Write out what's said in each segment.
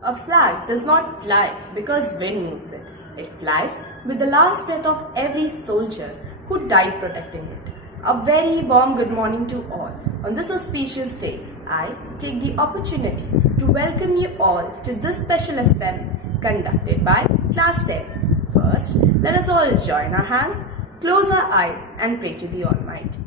A flag does not fly because wind moves it. It flies with the last breath of every soldier who died protecting it. A very warm good morning to all. On this auspicious day, I take the opportunity to welcome you all to this special assembly conducted by Class 10. First, let us all join our hands, close our eyes and pray to the Almighty.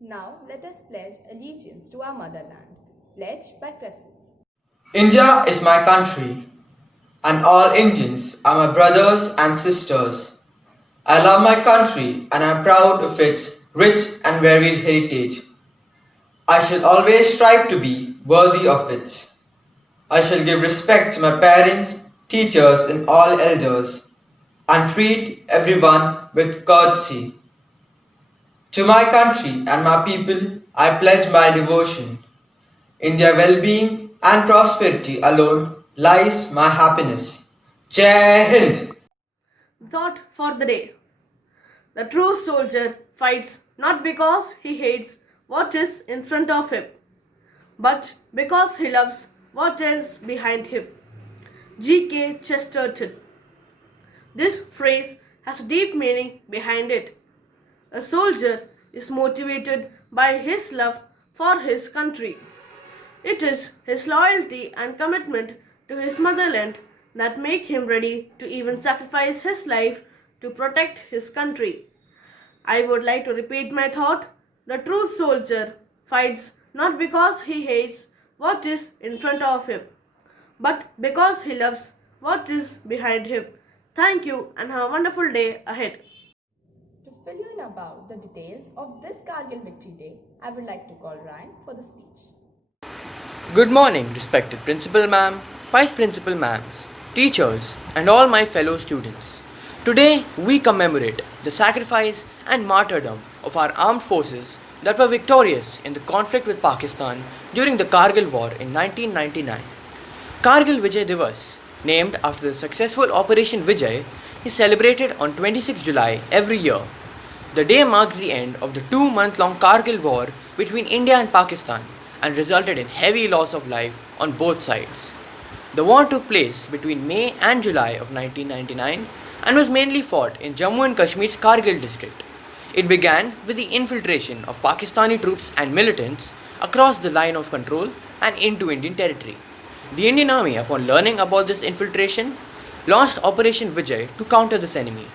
Now let us pledge allegiance to our motherland. Pledge by Crescents. India is my country, and all Indians are my brothers and sisters. I love my country and am proud of its rich and varied heritage. I shall always strive to be worthy of it. I shall give respect to my parents, teachers, and all elders, and treat everyone with courtesy. To my country and my people, I pledge my devotion. In their well-being and prosperity alone lies my happiness. Jai Hind! Thought for the day. The true soldier fights not because he hates what is in front of him, but because he loves what is behind him. G.K. Chesterton. This phrase has a deep meaning behind it. A soldier is motivated by his love for his country. It is his loyalty and commitment to his motherland that make him ready to even sacrifice his life to protect his country. I would like to repeat my thought. The true soldier fights not because he hates what is in front of him, but because he loves what is behind him. Thank you and have a wonderful day ahead. To fill you in about the details of this Kargil Victory Day, I would like to call Ryan for the speech. Good morning, respected Principal Ma'am, Vice Principal Ma'ams, teachers, and all my fellow students. Today, we commemorate the sacrifice and martyrdom of our armed forces that were victorious in the conflict with Pakistan during the Kargil War in 1999. Kargil Vijay Diwas, named after the successful Operation Vijay, is celebrated on 26 July every year. The day marks the end of the 2-month-long Kargil War between India and Pakistan and resulted in heavy loss of life on both sides. The war took place between May and July of 1999 and was mainly fought in Jammu and Kashmir's Kargil district. It began with the infiltration of Pakistani troops and militants across the line of control and into Indian territory. The Indian Army, upon learning about this infiltration, launched Operation Vijay to counter this enemy.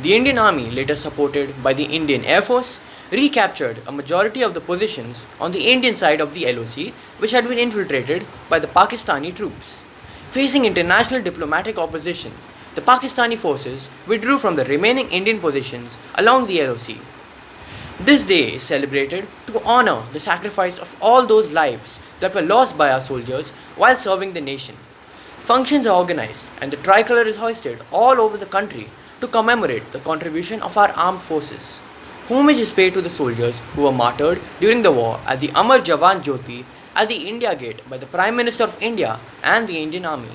The Indian Army, later supported by the Indian Air Force, recaptured a majority of the positions on the Indian side of the LOC which had been infiltrated by the Pakistani troops. Facing international diplomatic opposition, the Pakistani forces withdrew from the remaining Indian positions along the LOC. This day is celebrated to honor the sacrifice of all those lives that were lost by our soldiers while serving the nation. Functions are organized and the tricolour is hoisted all over the country to commemorate the contribution of our armed forces. Homage is paid to the soldiers who were martyred during the war at the Amar Jawan Jyoti at the India Gate by the Prime Minister of India and the Indian Army.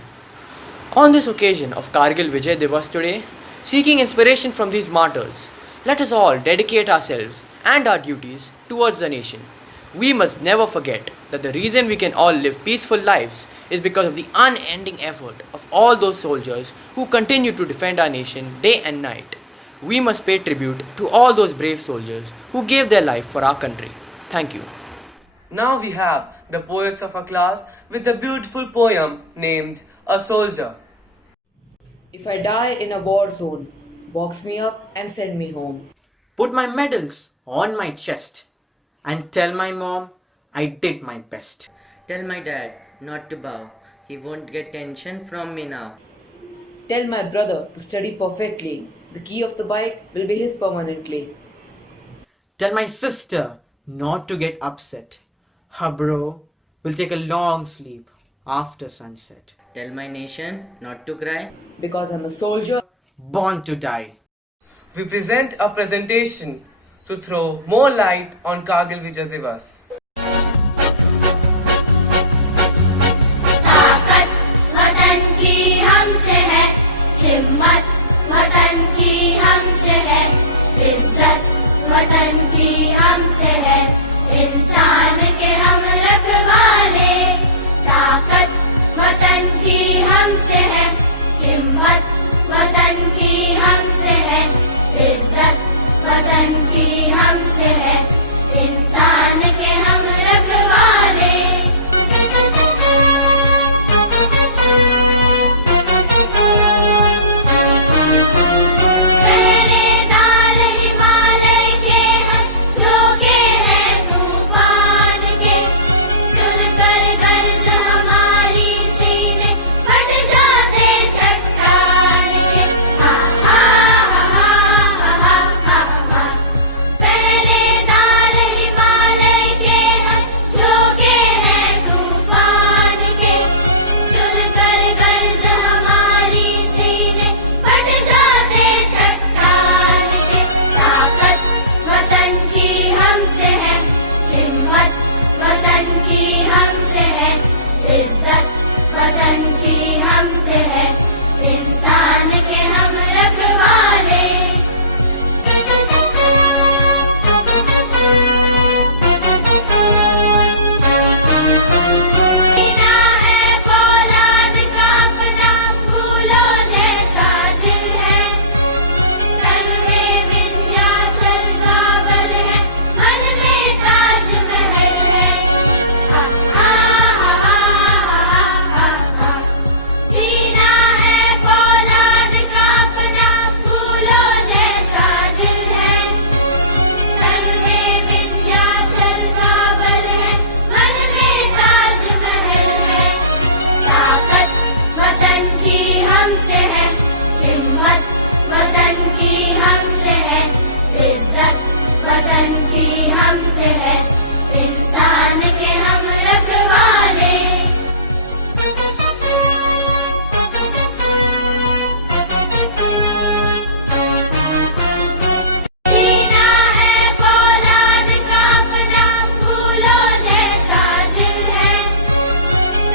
On this occasion of Kargil Vijay Diwas today, seeking inspiration from these martyrs, let us all dedicate ourselves and our duties towards the nation. We must never forget that the reason we can all live peaceful lives is because of the unending effort of all those soldiers who continue to defend our nation day and night. We must pay tribute to all those brave soldiers who gave their life for our country. Thank you. Now we have the poets of our class with a beautiful poem named A Soldier. If I die in a war zone, box me up and send me home. Put my medals on my chest and tell my mom I did my best. Tell my dad not to bow. He won't get tension from me now. Tell my brother to study perfectly. The key of the bike will be his permanently. Tell my sister not to get upset. Her bro will take a long sleep after sunset. Tell my nation not to cry. Because I'm a soldier. Born to die. We present a presentation to throw more light on Kargil Vijay Diwas. ताकत वतन की हमसे है, हिम्मत वतन की हमसे है, इज्जत वतन की हमसे है, इंसान के हम रखवाले। ताकत वतन की हमसे है, हिम्मत वतन की हमसे है, इज्जत वतन की हमसे है, इंसान के हम रखवाले। पहरेदार हिमालय के हैं, झोंके हैं तूफान के, सुनकर गर्ज हमारी सीने फट जाते चट्टान के। हा हा हा हा हा हा हा। पहरेदार हिमालय के हैं, झोंके हैं तूफान के, सुनकर गर्ज हमारी सीने फट जाते चट्टान के। ताकत वतन की हमसे है, हिम्मत वतन की हमसे है, इज्जत वतन की हमसे है, इंसान के हम रखवाले। सीना है फौलाद का अपना, फूलों जैसा दिल है, तन में विंध्याचल का बल है, मन में ताजमहल है। हा हा हा हा हा हा। सीना है फौलाद का अपना, फूलों जैसा दिल है, तन में विंध्याचल का बल है, मन में ताजमहल है। ताकत वतन की हमसे है, हिम्मत वतन की हमसे है, इज्जत वतन की हमसे है, इंसान के हम रखवाले। सीना है फौलाद का अपना, फूलों जैसा दिल है,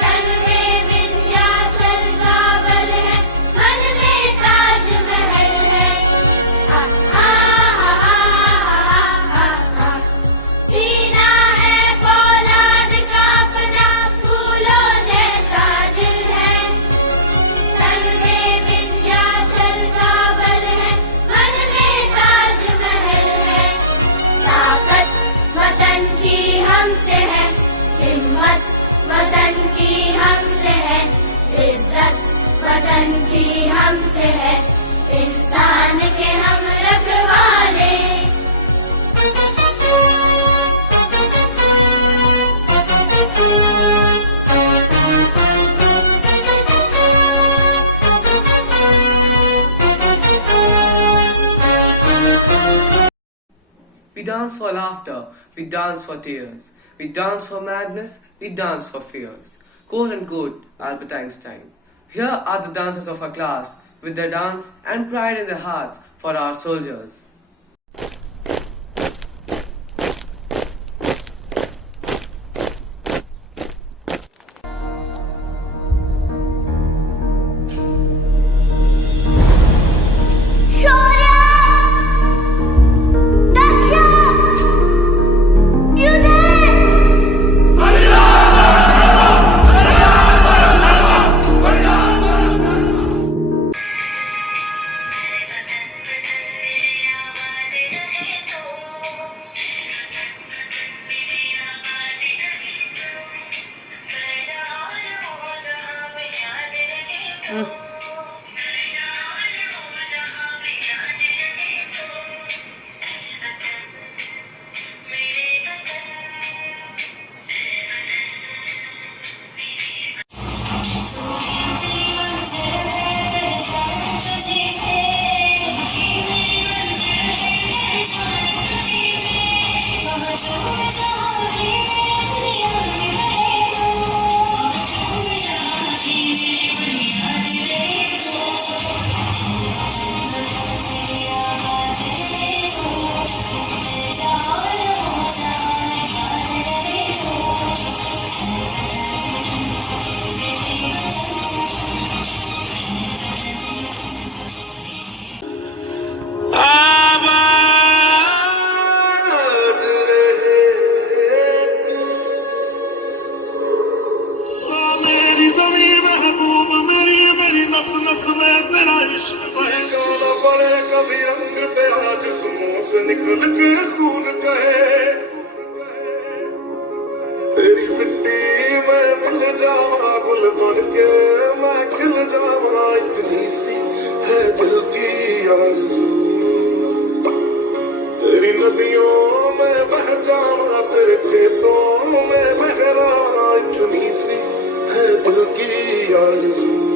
तन में विंध्याचल का बल है, मन में ताजमहल है। हा हा हा हा हा हा। सीना है फौलाद का अपना, फूलों जैसा दिल है, तन में विंध्याचल का बल है, मन में ताजमहल है। ताकत वतन की हमसे है, हिम्मत वतन की हमसे है, इज्जत वतन की हमसे है, इंसान के हम रखवाले। We dance for laughter, we dance for tears, we dance for madness, we dance for fears. Quote unquote Albert Einstein. Here are the dancers of our class with their dance and pride in their hearts for our soldiers. मेरी ज़मीं महबूब मेरी मेरी नस नस में तेरा इश्क बहेगा न पड़े कभी रंग तेरा जिस्मों से निकल के खून कहे तेरी मिट्टी में मिल जावा गुल बन के मैं खिल जावा इतनी सी है दिल की आरज़ू तेरी नदियों में बह जावा तेरे खेतों में बहरा इतनी सी है दिल की आरज़ू